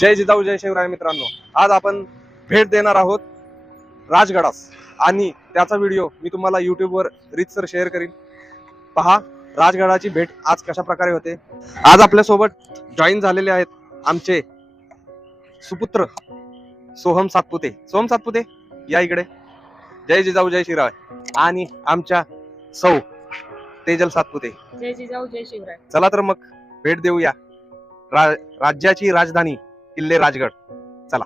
जय जिजाऊ जय शिवराय मित्रांनो, आज आपण भेट देणार आहोत राजगडास आणि त्याचा व्हिडिओ मी तुम्हाला यूट्यूबवर रीतसर शेअर करीन. पहा राजगडाची भेट आज कशा प्रकारे होते. आज आपल्या सोबत जॉईन झालेले आहेत आमचे सुपुत्र सोहम सातपुते. सोहम सातपुते या इकडे. जय जिजाऊ जय शिवराय. आणि आमच्या सौ तेजल सातपुते. जय जिजाऊ जय शिवराय. चला तर मग भेट देऊया राज्याची राजधानी किल्ले राजगड. चला.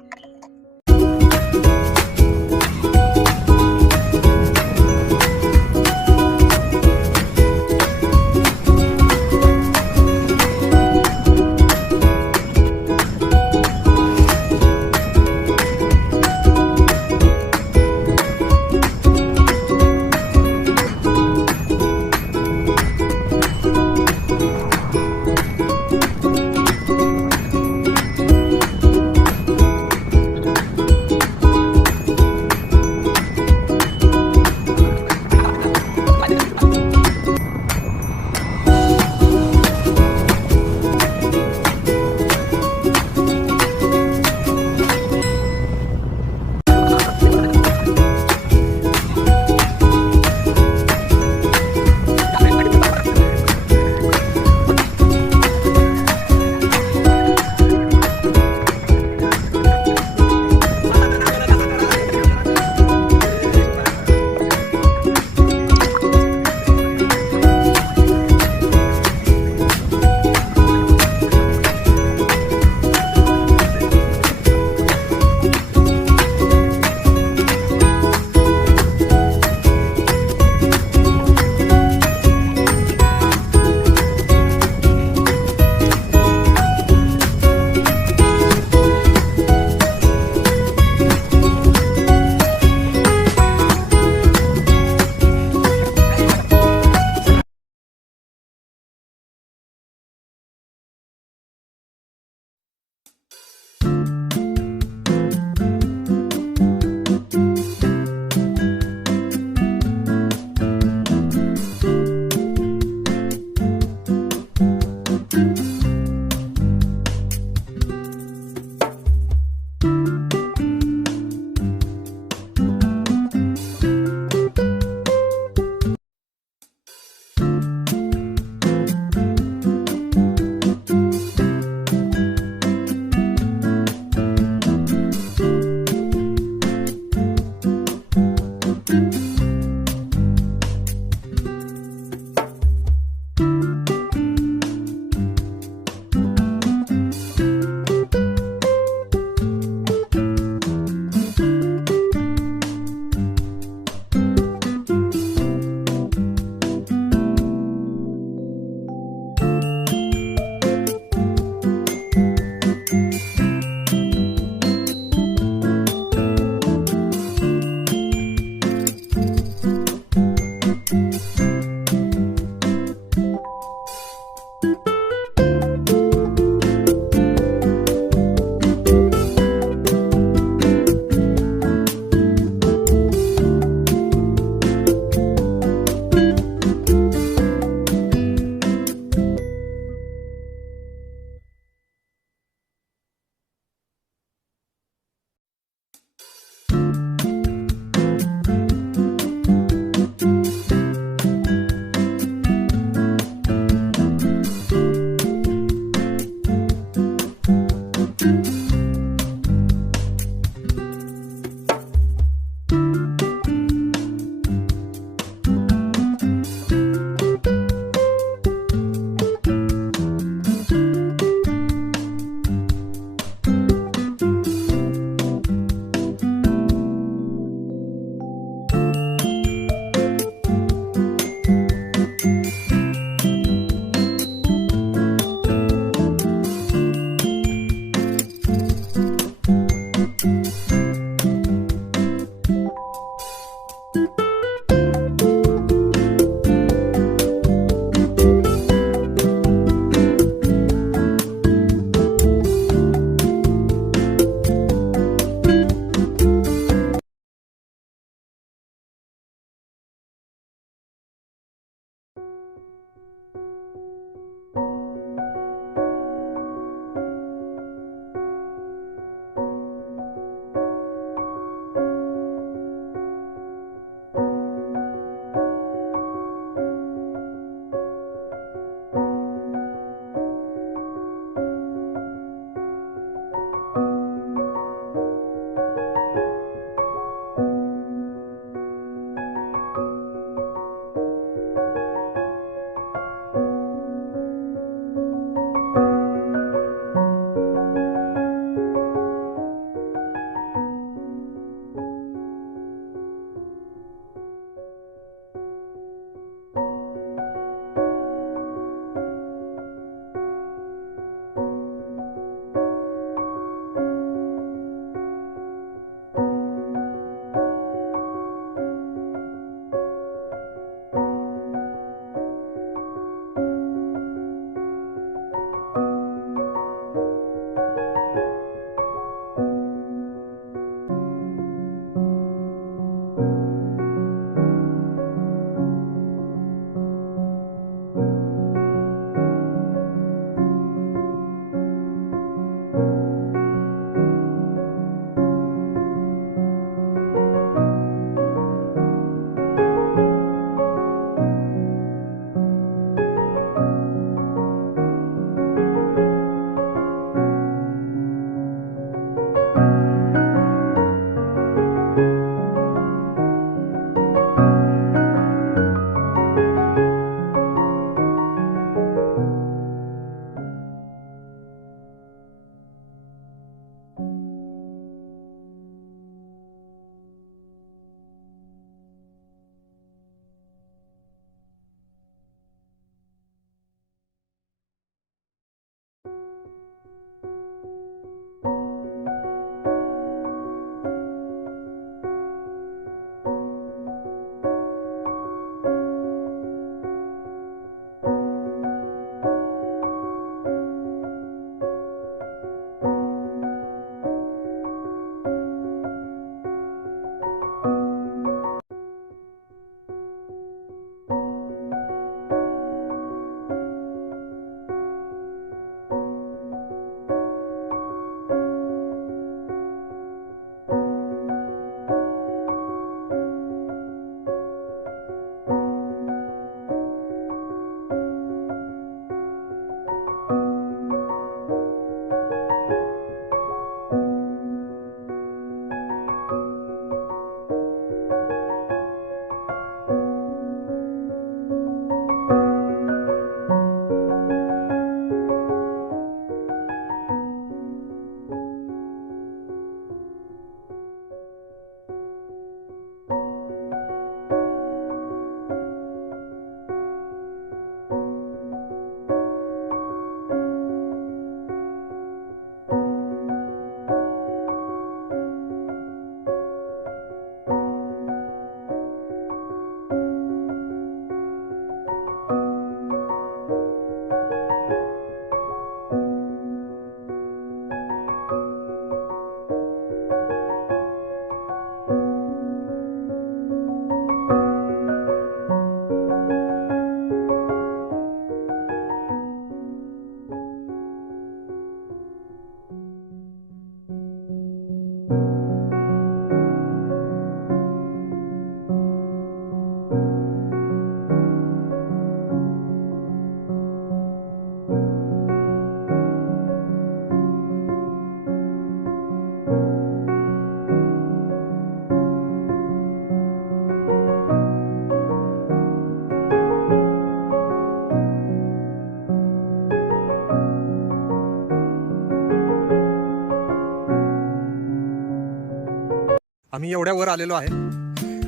आम्ही एवढ्या वर आलेलो आहे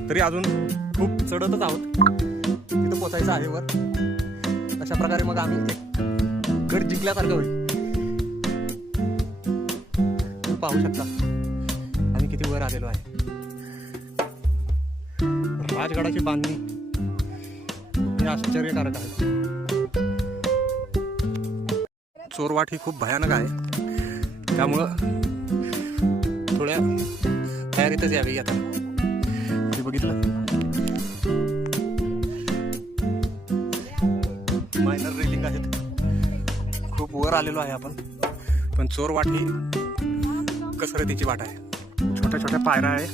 तरी अजून खूप चढतच आहोत. तिथं पोचायचं आहे वर. अशा प्रकारे मग आम्ही गड जिंकल्यासारखं होईल. तुम्ही पाहू शकता आम्ही किती वर आलेलो आहे. राजगडाची बांधणी ही आश्चर्यकारक आहे. चोरवाट ही खूप भयानक आहे, त्यामुळं थोड्या तयारीतच यावी. आता हे बघितलं मायनर रेलिंग आहेत. खूप वर आलेलो आहे आपण, पण चोरवाट ही कसरतीची वाट आहे. छोट्या छोट्या पायऱ्या आहे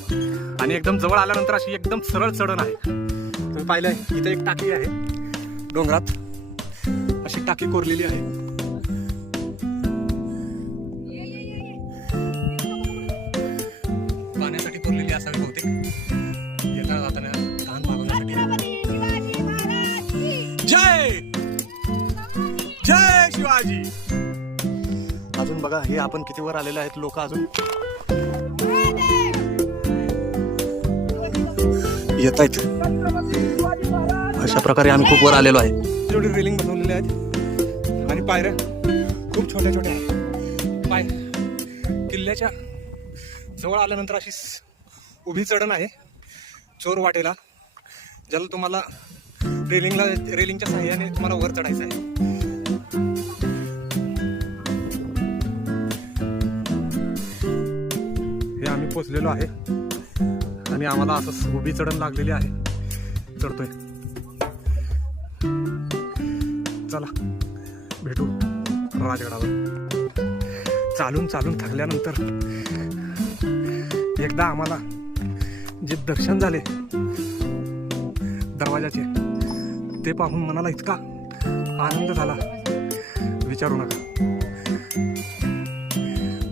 आणि एकदम जवळ आल्यानंतर अशी एकदम सरळ चढण आहे. तुम्ही पाहिलंय इथे एक टाकी आहे डोंगरात, अशी टाकी कोरलेली आहे. पाण्यासाठी कोरलेली असावी बहुतेक, येताना जाताना तहान भागवण्यासाठी. जय जय शिवाजी. अजून बघा हे आपण किती वर आलेले आहेत. लोक अजून येत आहेत. अशा प्रकारे आम्ही खूप वर आलेलो आहे. जेवढी रेलिंग बनवलेली आहेत आणि पायऱ्या खूप छोट्या छोट्या आहेत. पाय किल्ल्याच्या जवळ आल्यानंतर अशी उभी चढण आहे चोर वाटेला, ज्याला तुम्हाला रेलिंगच्या साह्याने तुम्हाला वर चढायचं आहे. हे आम्ही पोचलेलो आहे आणि आम्हाला असं उभी चढण लागलेली आहे. चढतोय. चला भेटू राजगडावर. चालून चालून थकल्यानंतर एकदा आम्हाला जे दर्शन झाले दरवाजाचे ते पाहून मनाला इतका आनंद झाला विचारू नका.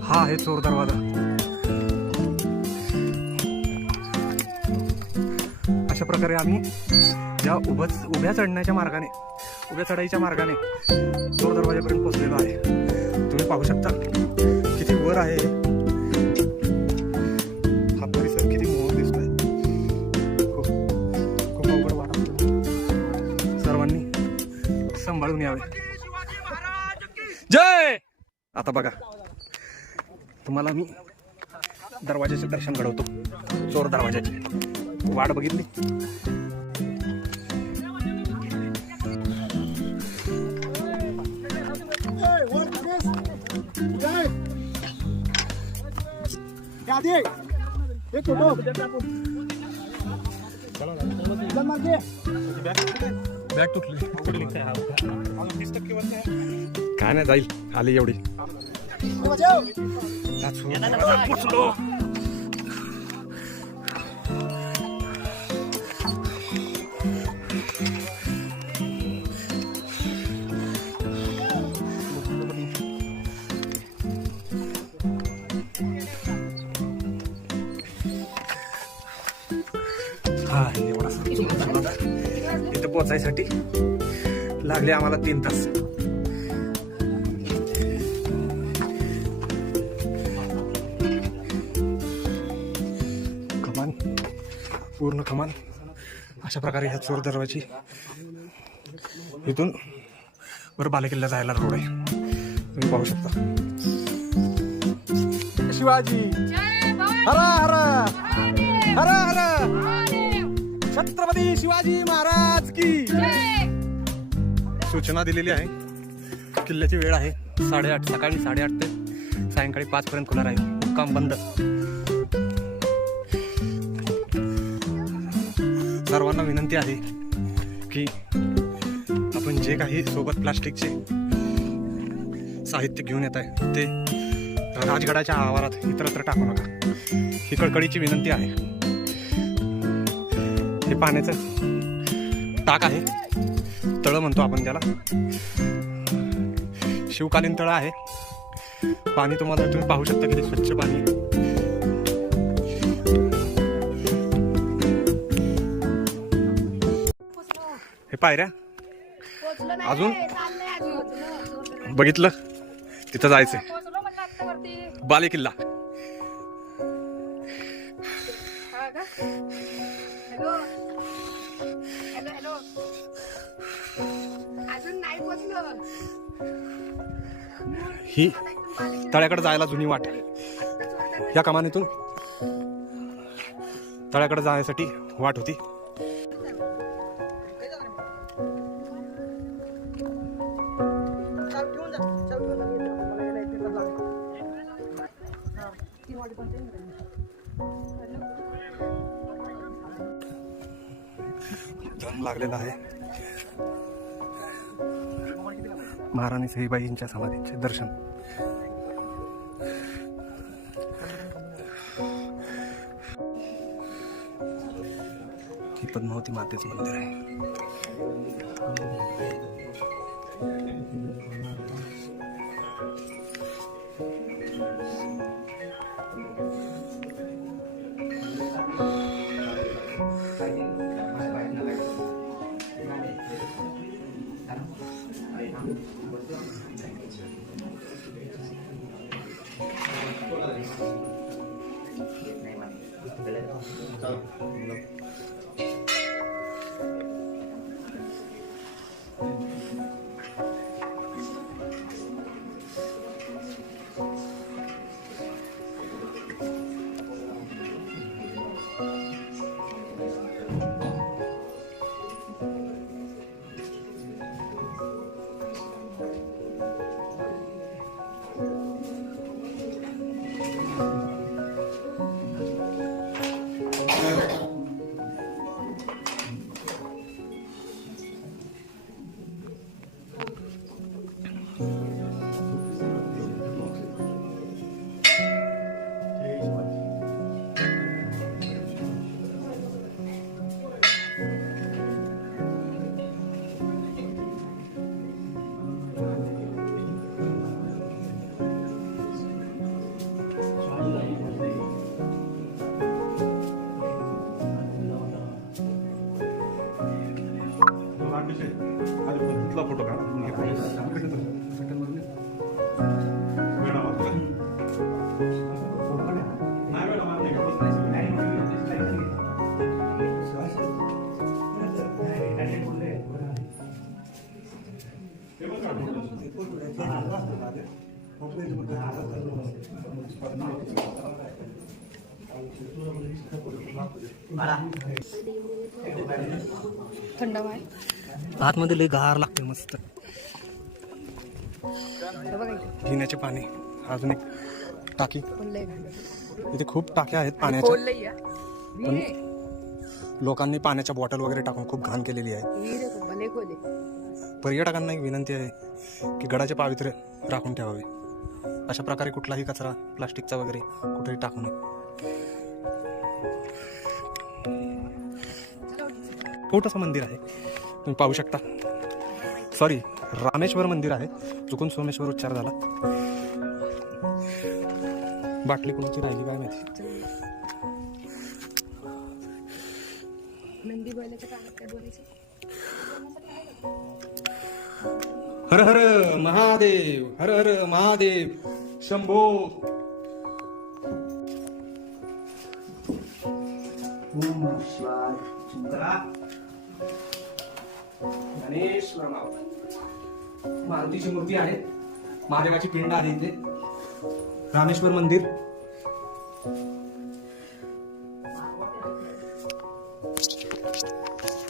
हा आहे चोर दरवाजा. अशा प्रकारे आम्ही या उभ्या चढण्याच्या मार्गाने, उभ्या चढाईच्या मार्गाने चोर दरवाजापर्यंत पोहोचलेलो आहे. तुम्ही पाहू शकता किती वर आहे. हा परिसर किती मोहक दिसतोय. खूप खूप अवघड वाटत. सर्वांनी सांभाळून यावे. जय. आता बघा तुम्हाला मी दरवाजाचे दर्शन घडवतो. चोर दरवाजाचे वाट बघितली. बॅग तुटली. काय नाही जाईल. आली एवढी. पोचलो. हा एवढा इथं पोचायसाठी लागले आम्हाला 3 तास. कमान, पूर्ण कमान. अशा प्रकारे ह्या चोर दरवाजाची इथून वर बालेकिल्ला जायला रोड आहे. तुम्ही पाहू शकता. शिवाजी हरा हरा हरा हरा. छत्रपती शिवाजी महाराज की सूचना दिलेली आहे. किल्ल्याची वेळ आहे 8:30. सकाळी 8:30 ते सायंकाळी 5 पर्यंत खुला राहील. मुक्काम बंद. सर्वांना विनंती आहे की आपण जे काही सोबत प्लास्टिकचे साहित्य घेऊन येत आहे ते राजगडाच्या आवारात इतरत्र टाकू नका. ही कळकळीची विनंती आहे. हे पाण्याचं टाक आहे, तळं म्हणतो आपण त्याला. शिवकालीन तळं आहे. पाणी तुम्ही पाहू शकता किती स्वच्छ पाणी. हे पायऱ्या अजून बघितलं तिथं जायचंय. बालेकिल्ला हॅलो हॅलो हॅलो अजून नाही पोचलो. ही तळ्याकडे जायला जुनी वाट. या कमानीतून तळ्याकडे जाण्यासाठी वाट होती. दम लागलेला आहे. महाराणी सईबाईंच्या समाधीचे दर्शन. ही पद्मावती मातेचं मंदिर आहे. फोटो थंड वाय आतमध्ये लय गार लागते मस्त. पिण्याचे पाणी. अजून एक टाकी. इथे खूप टाक्या आहेत पाण्याच्या. पण लोकांनी पाण्याच्या बॉटल वगैरे टाकून खूप घाण केलेली आहे. पर्यटकांना एक विनंती आहे की गडाचे पावित्र्य राखून ठेवावे. अशा प्रकारे कुठलाही कचरा प्लास्टिकचा वगैरे कुठेही टाकू नये. छोटंसं मंदिर आहे, तुम्ही पाहू शकता. सॉरी, रामेश्वर मंदिर आहे, चुकून सोमेश्वर उच्चार झाला. बाटली कोणाची राहिली काय माहिती. हर हर महादेव, हर हर महादेव शंभो. गणेश मारुतीची मूर्ती आहे, महादेवाची पिंड आहे इथे. रामेश्वर मंदिर.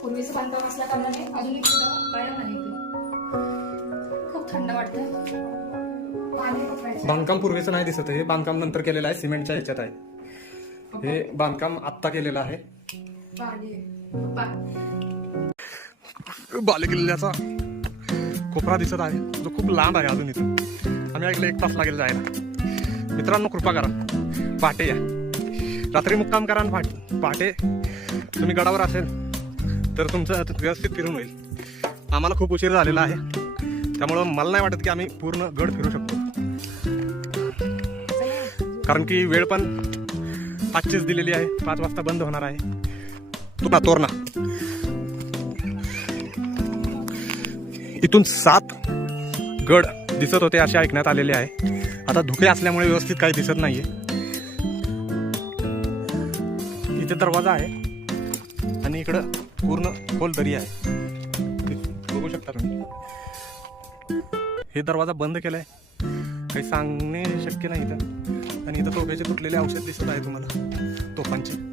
पूर्वीचं बांधकाम असल्या कारणाने अजून एक कायम आहे. खूप थंड वाटतं. बांधकाम पूर्वीचं नाही दिसत. हे बांधकाम नंतर केलेलं आहे, सिमेंटच्या ह्याच्यात आहे. हे बांधकाम आत्ता केलेलं आहे. बालेकिल्ल्याचा कोपरा दिसत आहे, जो खूप लांब आहे. अजून इथून आम्ही ऐकलं 1 तास लागेल जायला. मित्रांनो, कृपा करा, पहाटे या. रात्री मुक्काम करा आणि पहाटे तुम्ही गडावर असेल तर तुमचं व्यवस्थित फिरून होईल. आम्हाला खूप उशीर झालेला आहे, त्यामुळं मला नाही वाटत की आम्ही पूर्ण गड फिरू शकतो. कारण की वेळ पण 5चीच दिलेली आहे. 5 वाजता बंद होणार आहे तोरणा. इथून 7 गड दिसत होते असे ऐकण्यात आलेले आहे. आता धुके असल्यामुळे व्यवस्थित काही दिसत नाहीये. इथे दरवाजा आहे आणि इकडं पूर्ण खोल दरी आहे, बघू शकता तुम्ही. हे दरवाजा बंद केलाय, काही सांगणे शक्य नाही इथं. आणि इथं तोफेचे तुटलेले औषध दिसत आहे तुम्हाला, तोफांचे.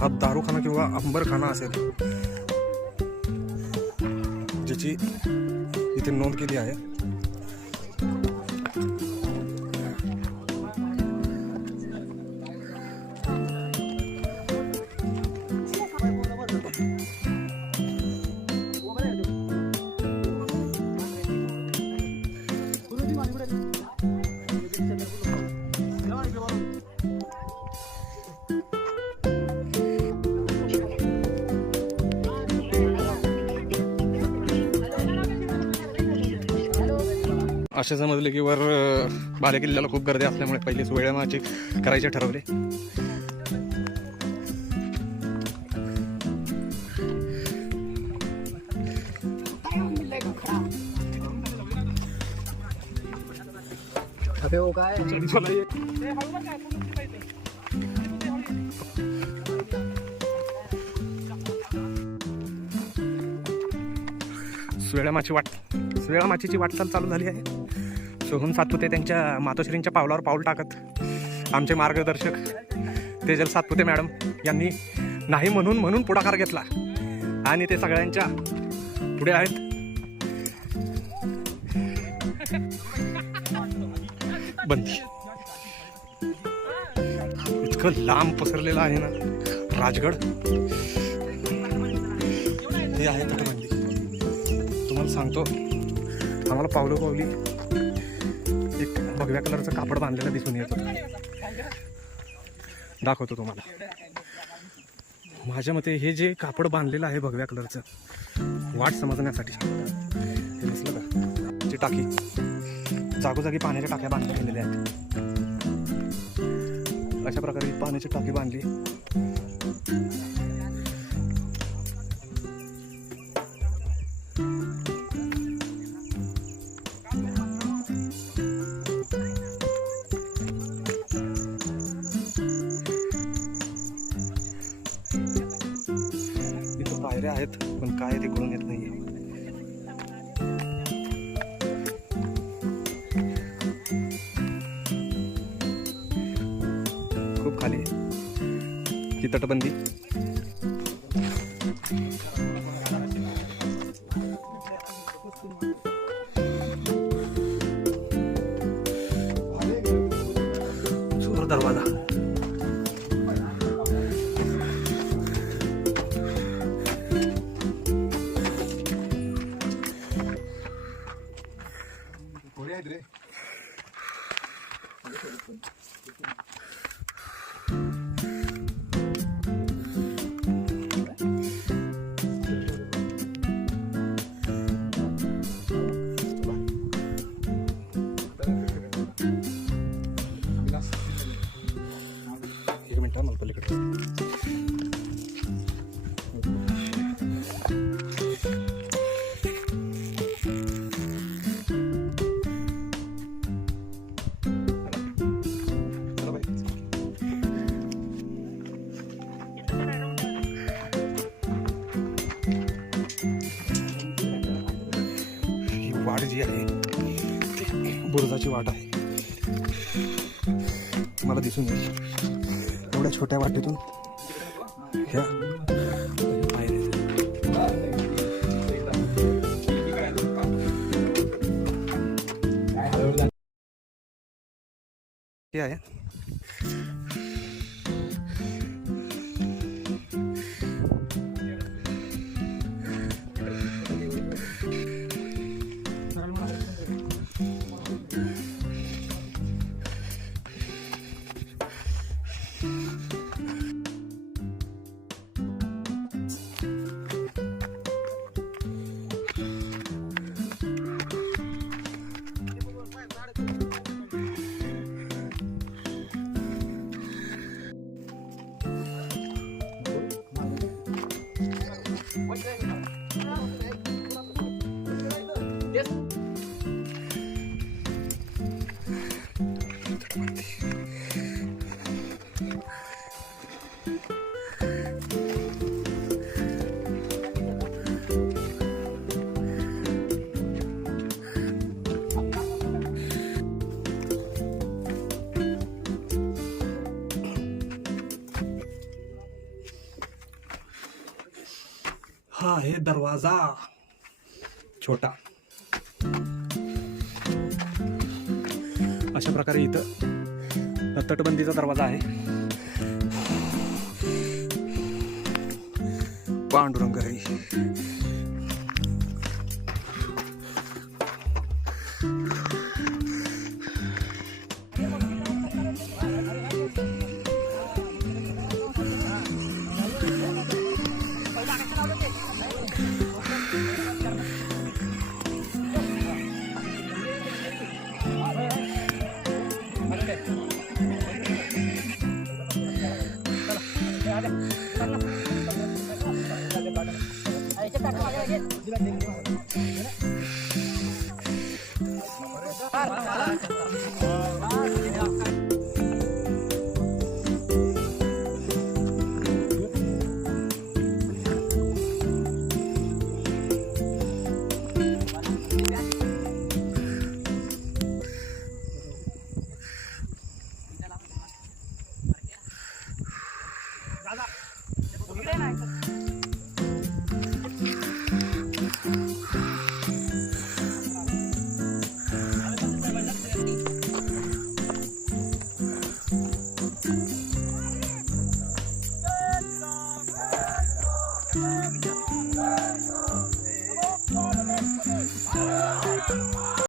हा दारूखाना किंवा अंबरखाना असेल, ज्याची इथे नोंद केली आहे. असे समजले की वर बालेकिल्ल्याला खूप गर्दी असल्यामुळे पहिले सुवळ्यामाची करायचे ठरवले. सुवेळा माचीची वाटचाल चालू झाली आहे. सोहम सातपुते त्यांच्या मातोश्रींच्या पावलावर पाऊल टाकत आमचे मार्गदर्शक तेजल सातपुते मॅडम यांनी नाही म्हणून पुढाकार घेतला आणि ते सगळ्यांच्या पुढे आहेत. बंदी इतकं लांब पसरलेलं आहे ना राजगड. हे आहे तटबंदी. तुम्हाला सांगतो, आम्हाला पावली एक भगव्या कलरचं कापड बांधलेलं दिसून येत होतं. दाखवतो तुम्हाला. माझ्या मते हे जे कापड बांधलेलं आहे भगव्या कलरचं, वाट समजण्यासाठी. हे दिसलं का? ची टाकी, जागोजागी पाण्याच्या टाक्या बांधल्या गेलेल्या आहेत. अशा प्रकारे पाण्याची टाकी बांधली. इथं पायऱ्या आहेत, पण काय ते कळून येत नाहीये. खूप खाली ही तटबंदी. चोर दरवाजा. एक मिनिट मला पलीकडे. ही वाट जी आहे ती बुरुजाची वाट आहे. मला दिसून येईल एवढ्या छोट्या वाटेतून ह्या हे आहे. हा आहे दरवाजा छोटा. अशा प्रकारे इथं तटबंदीचा दरवाजा आहे. पांडुरंग घरी.